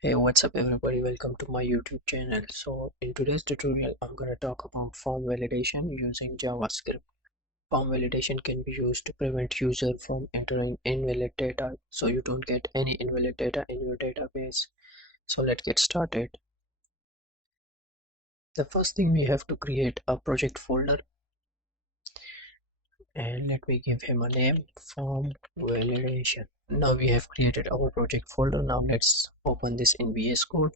Hey, what's up everybody? Welcome to my YouTube channel. So in today's tutorial, I'm going to talk about form validation using JavaScript. Form validation can be used to prevent user from entering invalid data so you don't get any invalid data in your database. So let's get started. The first thing, we have to create a project folder, and let me give him a name, form validation. Now we have created our project folder. Now let's open this in VS Code.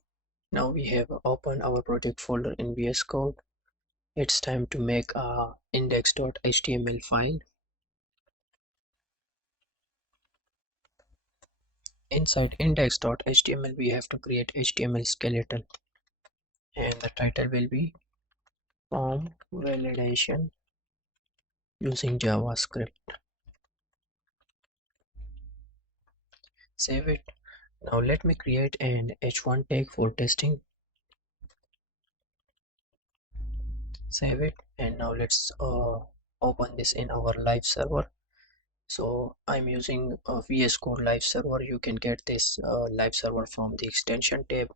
Now we have opened our project folder in VS Code. It's time to make a index.html file. Inside index.html we have to create HTML skeleton, and the title will be form validation using JavaScript. Save it. Now let me create an h1 tag for testing. Save it, and now let's open this in our live server. So I'm using a VS Code live server. You can get this live server from the extension tab,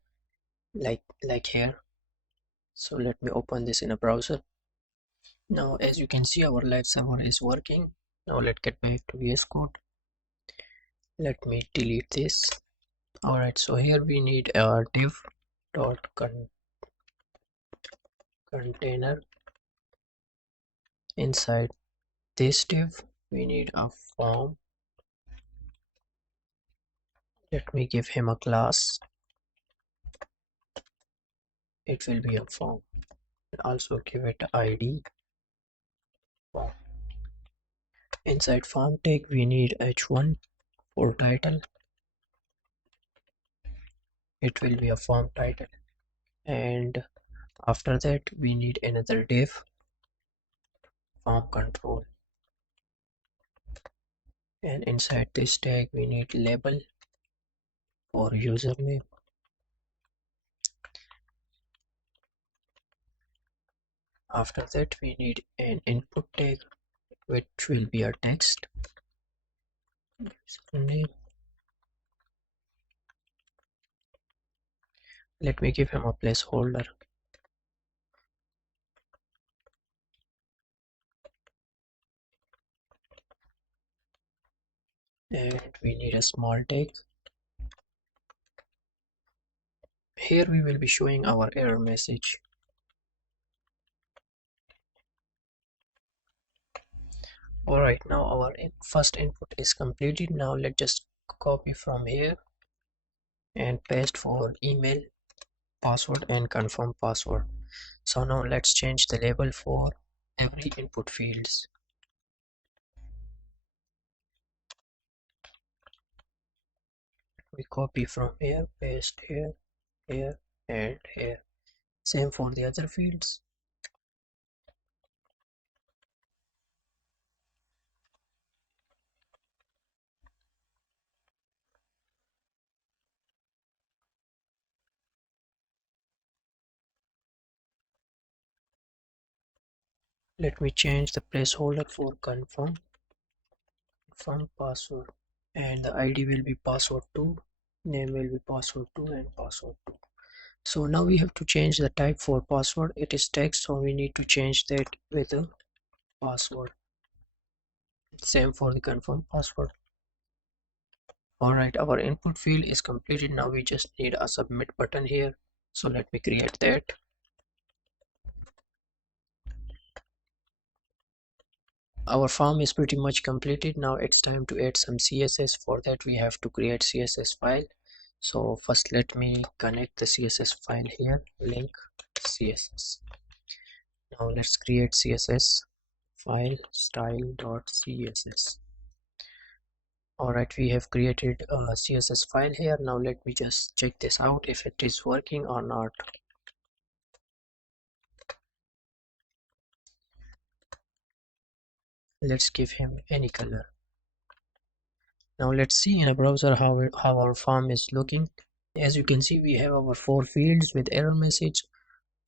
like here. So let me open this in a browser. Now as you can see, our live server is working. Now let's get back to VS Code. Let me delete this. Alright, so here we need a div dot container. Inside this div we need a form. Let me give him a class. It will be a form. Also give it ID form. Inside form tag we need h1 for title. It will be a form title, and after that we need another div, form control, and inside this tag we need label for username. After that we need an input tag, which will be a text username. Let me give him a placeholder. And we need a small tag. Here we will be showing our error message. Alright, now our first input is completed. Now let's just copy from here and paste for email, password, and confirm password. So now let's change the label for every input fields. We copy from here, paste here, here, and here. Same for the other fields. Let me change the placeholder for confirm password, and the ID will be password2, name will be password2, and password2. So now we have to change the type for password. It is text, so we need to change that with a password. Same for the confirm password. Alright, our input field is completed. Now we just need a submit button here. So let me create that. Our form is pretty much completed. Now it's time to add some CSS. For that we have to create CSS file. So first let me connect the CSS file here, link CSS. Now let's create CSS file style.css. Alright, we have created a CSS file here. Now let me just check this out if it is working or not. Let's give him any color. Now let's see in a browser how our form is looking. As you can see, we have our 4 fields with error message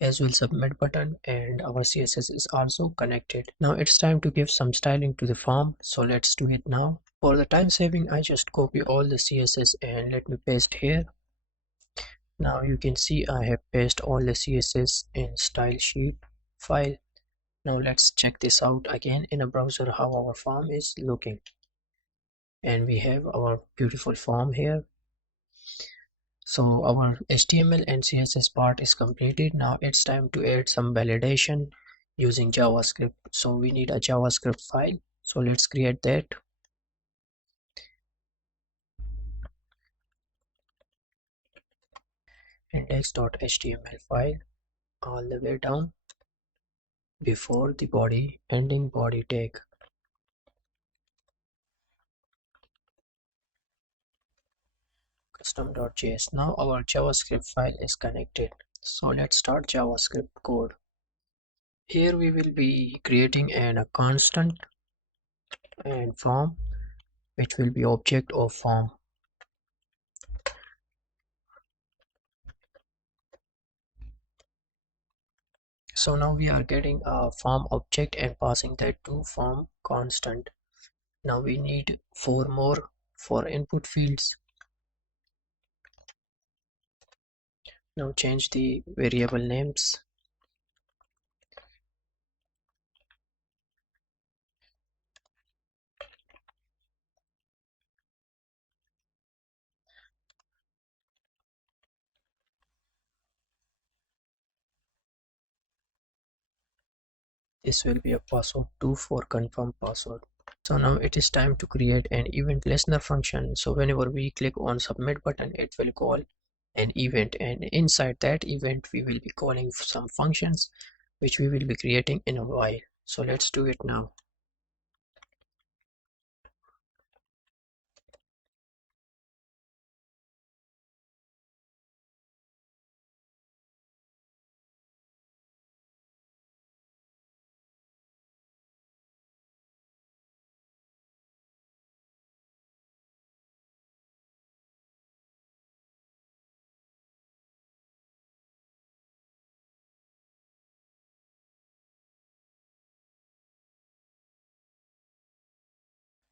as well submit button, and our CSS is also connected. Now it's time to give some styling to the form, so let's do it now. For the time saving, I just copy all the CSS and let me paste here. Now you can see I have pasted all the CSS in style sheet file. Now let's check this out again in a browser how our form is looking. And we have our beautiful form here. So our HTML and CSS part is completed. Now it's time to add some validation using JavaScript. So we need a JavaScript file. So let's create that. Index.html file all the way down before the body ending body tag. Custom.js. Now our JavaScript file is connected. So let's start JavaScript code. Here we will be creating a constant and form which will be object of form. So now we are getting a form object and passing that to form constant. Now we need 4 more for input fields. Now change the variable names. This will be a password 2 for confirm password. So now it is time to create an event listener function. So whenever we click on submit button, it will call an event, and inside that event we will be calling some functions which we will be creating in a while. So let's do it now.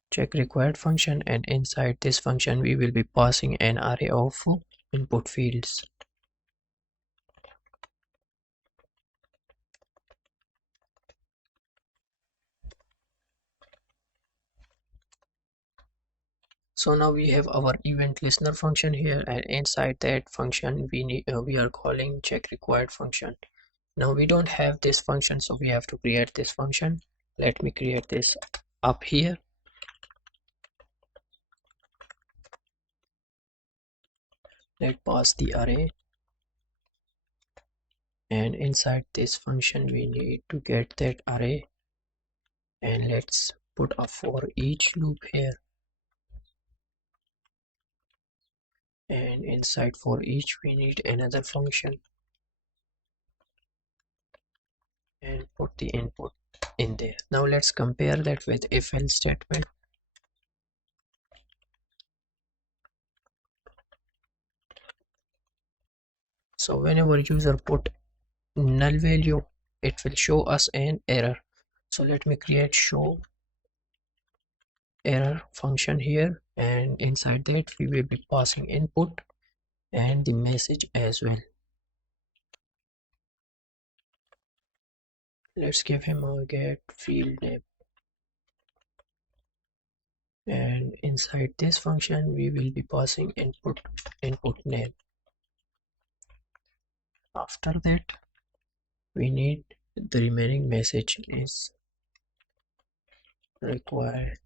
Check required function, and inside this function we will be passing an array of input fields. So now we have our event listener function here, and inside that function we are calling check required function. Now we don't have this function, so we have to create this function. Let me create this up here. Let's pass the array, and inside this function we need to get that array, and let's put a for each loop here, and inside for each we need another function, and put the input in there. Now let's compare that with if else statement. So whenever user put null value, it will show us an error. So let me create show error function here, and inside that we will be passing input and the message as well. Let's give him a get field name, and inside this function we will be passing input name. After that we need the remaining message is required.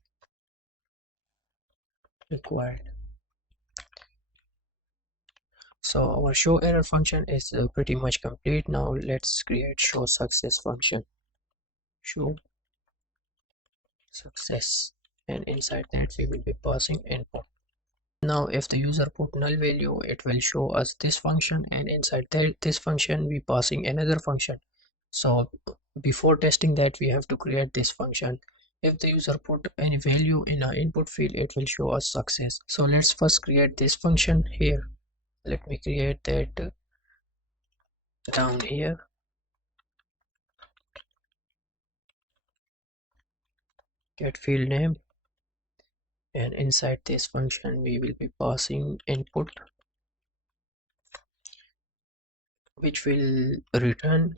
So our show error function is pretty much complete. Now let's create show success function. Show success, and inside that we will be passing input. Now if the user put null value, it will show us this function, and inside that this function we passing another function. So before testing that we have to create this function. If the user put any value in our input field, it will show us success. So let's first create this function here. Let me create that down here. Get field name, and inside this function we will be passing input which will return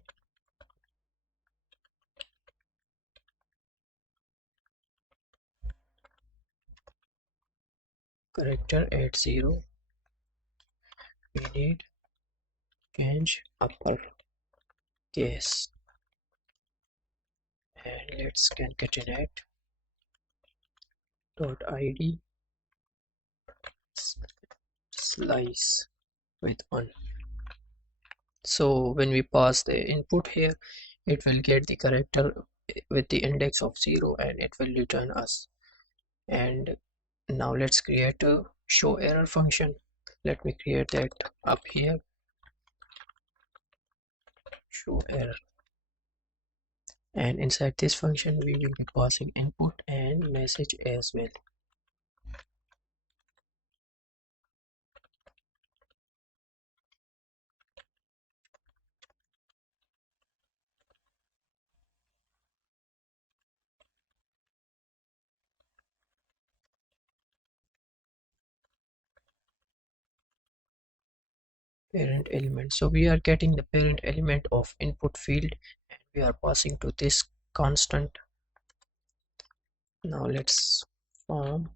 character at 0. We need change upper case, and let's concatenate dot id slice with 1. So when we pass the input here, it will get the character with the index of 0 and it will return us. And now let's create a show error function. Let me create that up here, show error. And inside this function we will be passing input and message as well. Parent element, so we are getting the parent element of input field and we are passing to this constant. Now let's form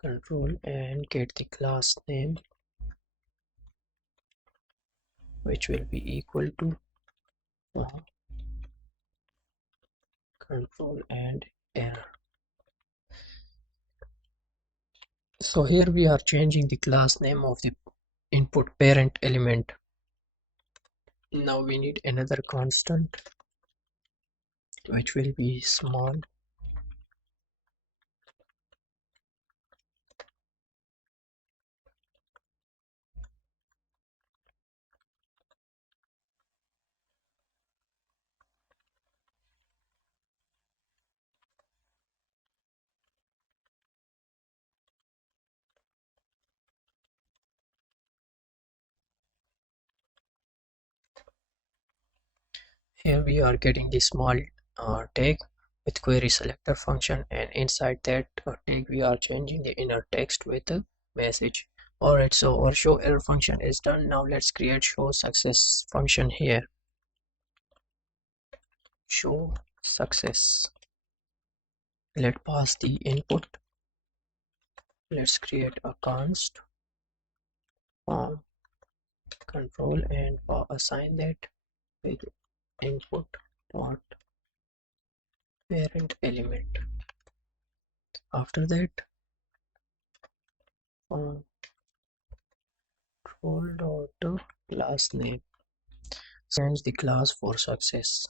control and get the class name, which will be equal to form control and error. So here we are changing the class name of the input parent element. Now we need another constant, which will be small. Here we are getting the small tag with query selector function, and inside that tag we are changing the inner text with a message. Alright, so our show error function is done. Now let's create show success function here. Show success. Let's pass the input. Let's create a const form control and assign that with input dot parent element. After that, form control dot class name. Change the class for success.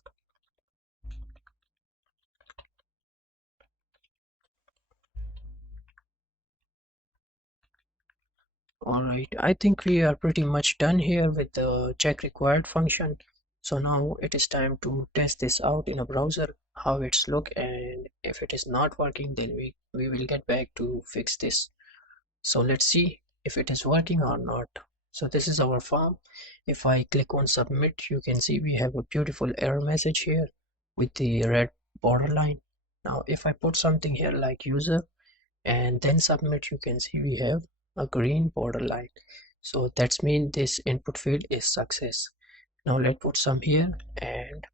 Alright, I think we are pretty much done here with the check required function. So now it is time to test this out in a browser, how it's look, and if it is not working, then we will get back to fix this. So let's see if it is working or not. So this is our form. If I click on submit, you can see we have a beautiful error message here with the red borderline. Now if I put something here like user and then submit, you can see we have a green borderline. So that's mean this input field is success. Now let's put some here and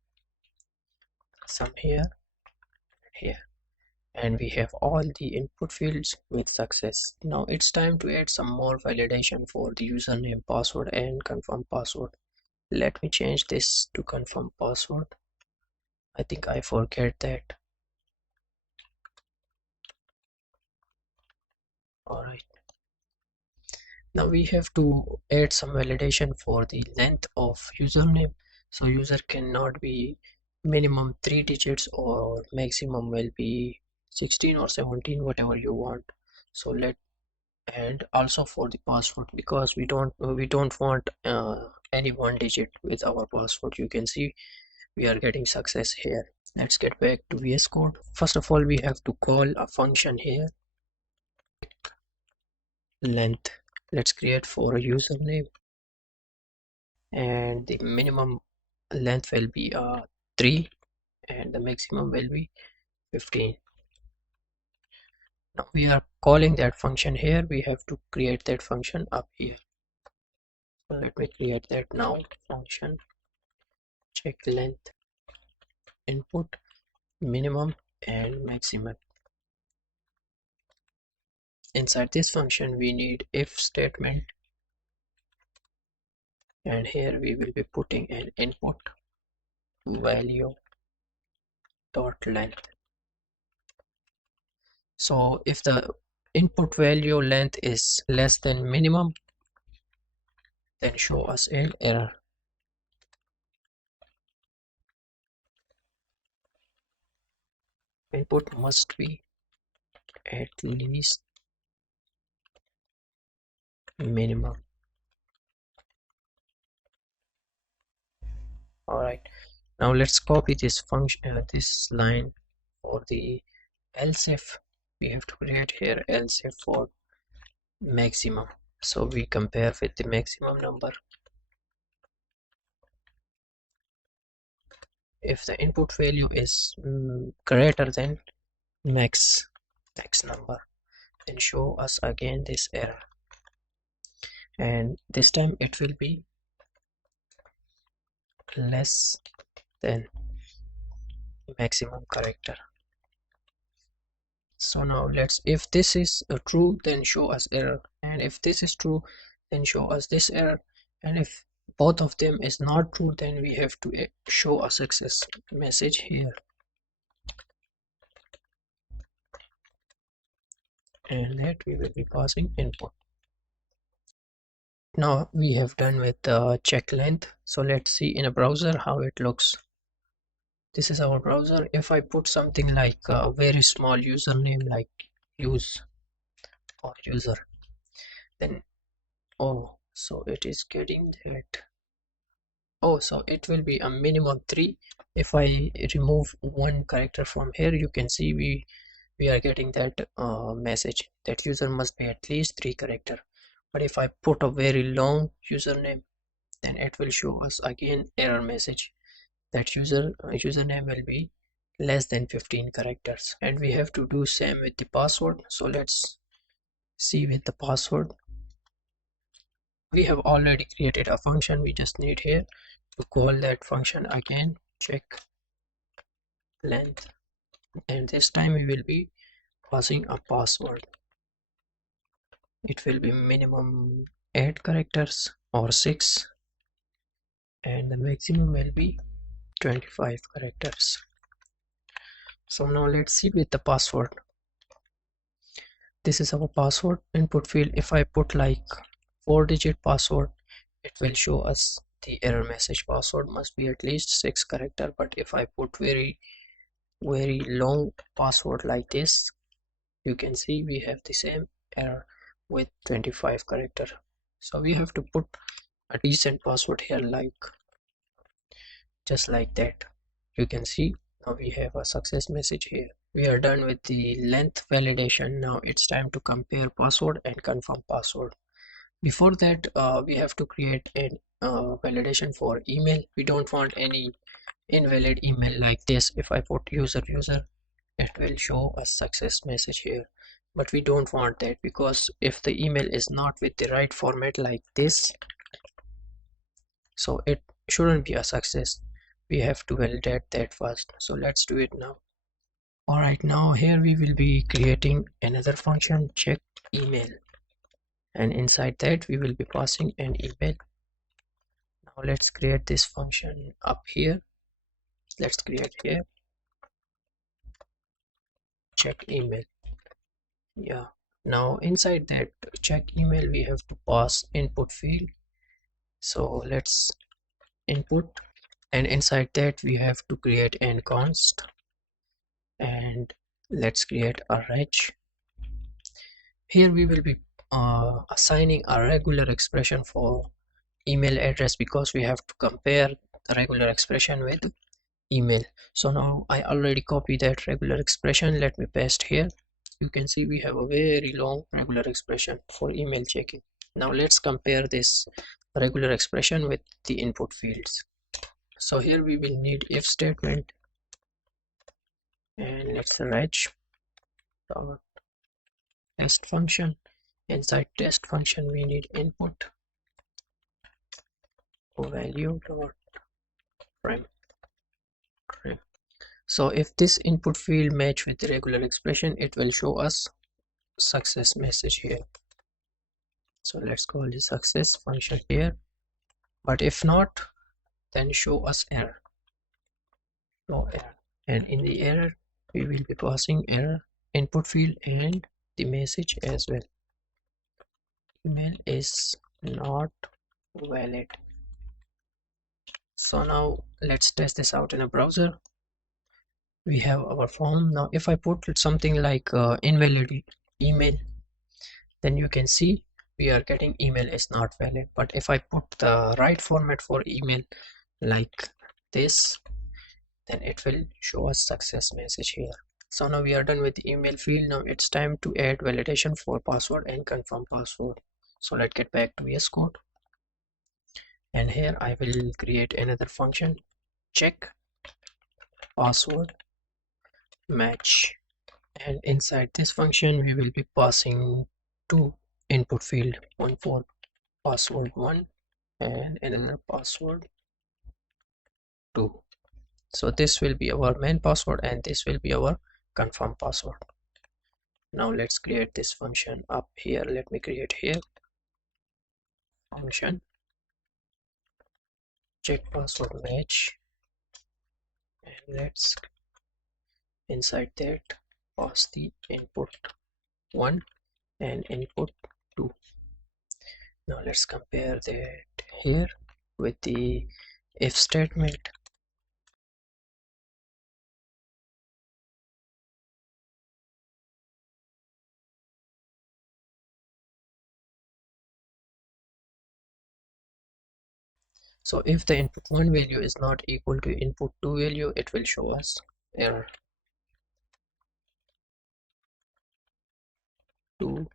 some here, and we have all the input fields with success. Now it's time to add some more validation for the username, password and confirm password. Let me change this to confirm password. I think I forget that. Alright, now we have to add some validation for the length of username. So user cannot be minimum 3 digits or maximum will be 16 or 17, whatever you want. So let, and also for the password, because we don't want any one digit with our password. You can see we are getting success here. Let's get back to VS Code. First of all, we have to call a function here, length. Let's create for a username, and the minimum length will be 3 and the maximum will be 15. Now we are calling that function here. We have to create that function up here. So let me create that now. Function check length input minimum and maximum. Inside this function we need if statement, and here we will be putting an input value dot length. So if the input value length is less than minimum, then show us an error. Input must be at least minimum. All right, now let's copy this function, this line for the else if. We have to create here else if for maximum. So we compare with the maximum number. If the input value is greater than max number, then show us again this error, and this time it will be less than maximum character. So now let's, if this is true, then show us error, and if this is true, then show us this error, and if both of them is not true, then we have to show a success message here, and that we will be passing input. Now we have done with the check length, so let's see in a browser how it looks. This is our browser. If I put something like a very small username like use or user, then oh, so it is getting that. Oh, so it will be a minimum 3. If I remove one character from here, you can see we are getting that message that user must be at least 3 character. But if I put a very long username, then it will show us again error message that username will be less than 15 characters. And we have to do same with the password. So let's see with the password. We have already created a function. We just need here to call that function again, check length, and this time we will be passing a password. It will be minimum 8 characters or 6, and the maximum will be 25 characters. So now let's see with the password. This is our password input field. If I put like 4-digit password, it will show us the error message password must be at least 6 character. But if I put very long password like this, you can see we have the same error with 25 character. So we have to put a decent password here, like just like that. You can see now we have a success message here. We are done with the length validation. Now it's time to compare password and confirm password. Before that, we have to create a validation for email. We don't want any invalid email like this. If I put user, it will show a success message here, but we don't want that, because if the email is not with the right format like this, so it shouldn't be a success. We have to validate that first, so let's do it now. All right, now here we will be creating another function, check email, and inside that we will be passing an email. Now let's create this function up here. Let's create here check email. Yeah, now inside that check email we have to pass input field. So let's input, and inside that we have to create an const, and let's create a reg. Here we will be assigning a regular expression for email address, because we have to compare the regular expression with email. So now I already copied that regular expression. Let me paste here. You can see we have a very long regular expression for email checking. Now let's compare this regular expression with the input fields. So here we will need if statement, and let's write our test function. Inside test function we need input value dot print. So if this input field match with the regular expression, it will show us success message here. So let's call the success function here, but if not, then show us error. No error. And in the error we will be passing error input field and the message as well. Email is not valid. So now let's test this out in a browser. We have our form. Now if I put something like invalid email, then you can see we are getting email is not valid. But if I put the right format for email like this, then it will show us success message here. So now we are done with the email field. Now it's time to add validation for password and confirm password. So let's get back to VS Code, and here I will create another function, check password match, and inside this function we will be passing two input field, one for password 1 and another password 2. So this will be our main password and this will be our confirm password. Now let's create this function up here. Let me create here function check password match, and let's inside that pass the input 1 and input 2. Now let's compare that here with the if statement. So if the input 1 value is not equal to input 2 value, it will show us error. 2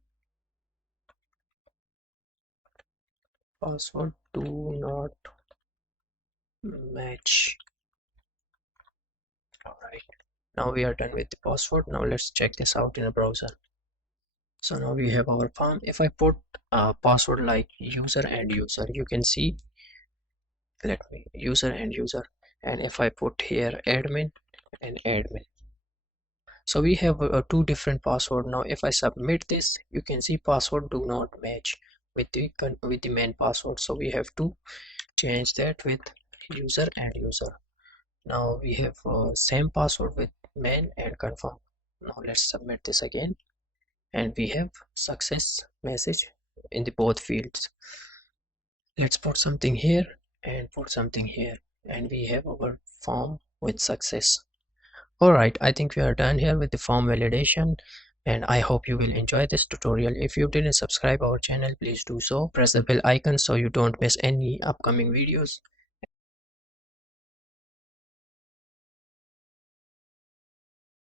password do not match. Alright, now we are done with the password. Now let's check this out in a browser. So now we have our form. If I put a password like user and user, you can see, let me user and user, and if I put here admin and admin, so we have two different password. Now if I submit this, you can see password do not match with the main password, so we have to change that with user and user. Now we have same password with main and confirm. Now let's submit this again, and we have success message in the both fields. Let's put something here and put something here, and we have our form with success. Alright, I think we are done here with the form validation, and I hope you will enjoy this tutorial. If you didn't subscribe our channel, please do so. Press the bell icon so you don't miss any upcoming videos.